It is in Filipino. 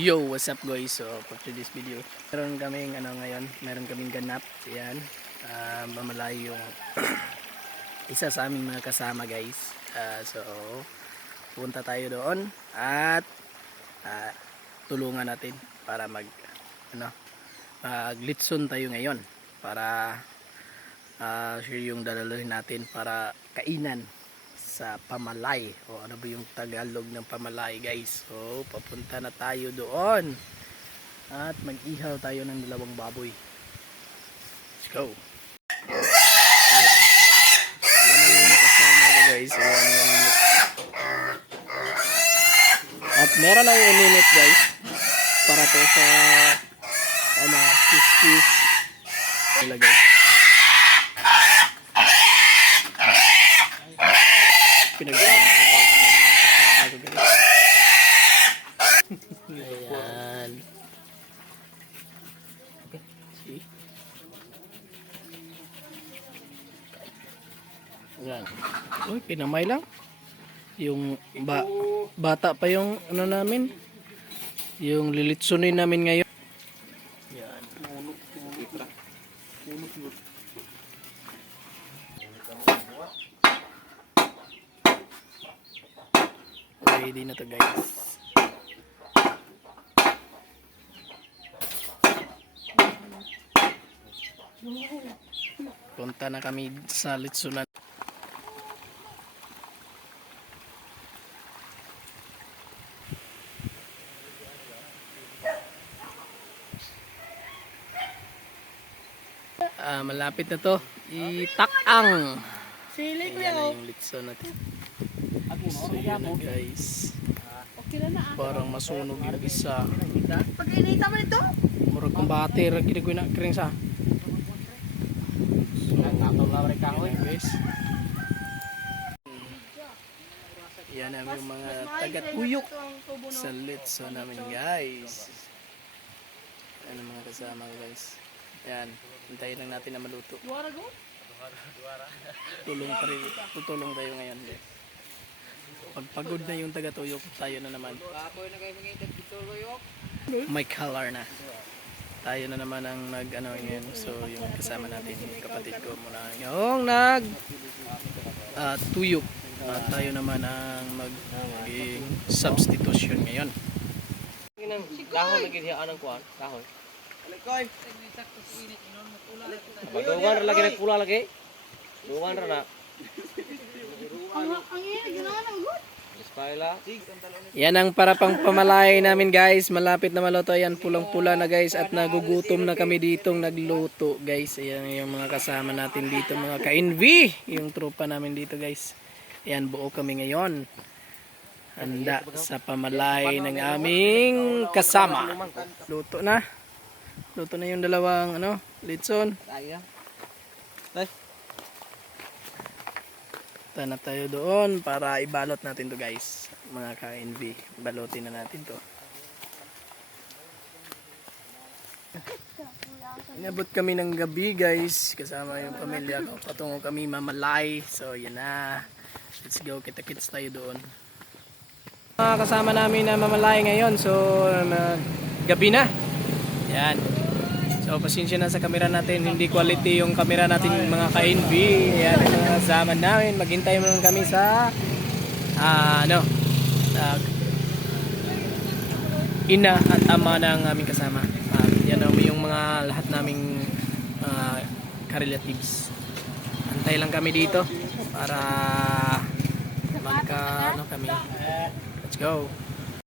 Yo, what's up guys? So for today's video, meron kaming ngayon, meron kaming ganap. Yan, mamalay yung isa sa aming mga kasama guys. So punta tayo doon at tulungan natin para maglitson tayo ngayon para share yung dadalhin natin para kainan sa pamalay, o ano ba yung Tagalog ng pamalay guys. So papunta na tayo doon at mag-ihaw tayo ng dalawang baboy. Let's go. Yan yung kasama ko guys. At meron lang yung minute guys para to sa kiss nila guys. Ayan. See? Ayan. Uy, pinamay lang. Yung bata pa yung namin. Yung lilitsunin namin ngayon. Ayan. Ready na to guys. Punta na kami sa litsunan. Malapit na to. Itakang. Sili ko yung litson natin. So yan na guys. Parang masunog yung isa. Pag-inita mo ito? Murag kong bater. Ginagawa na kring sa. So yan guys. Yan ang mga taga-tuyok sa litson namin guys. Yan ang mga kasama guys. Yan. Hintayin lang natin na maluto. Tutulong tayo ngayon guys. Pagpagod na yung taga-tuyok, tayo na naman. May color na. Tayo na naman ang ngayon. So yung kasama natin, yung kapatid ko muna yung tuyok. Tayo naman ang maging substitution ngayon. Dahon lagi dia anang kuan, dahon. Badugan ra lagi pula lagi. Dugan ra na. Yan ang para pang pamalay namin guys. Malapit na maluto. Ayan, pulang-pula na guys. At nagugutom na kami ditong nagluto guys. Ayan yung mga kasama natin dito, mga ka-NV. Yung tropa namin dito guys. Ayan, buo kami ngayon. Handa sa pamalay ng aming kasama. Luto na. Luto na yung dalawang litson. Punta na tayo doon para ibalot natin to guys. Mga ka-NV, balutin na natin to. Inabot kami ng gabi guys, kasama yung pamilya ko. Patungo kami mamalay. So yan na. Let's go, kita-kits tayo doon. Mga kasama namin na mamalay ngayon. So gabi na. Yan. So pasensya na sa camera natin, hindi quality yung camera natin mga ka-NV. Ayan ang mga kasama namin. Maghintay muna kami sa ina at ama ng aming kasama. Yan yung mga lahat naming ka-relatives. Antay lang kami dito para kami. Let's go.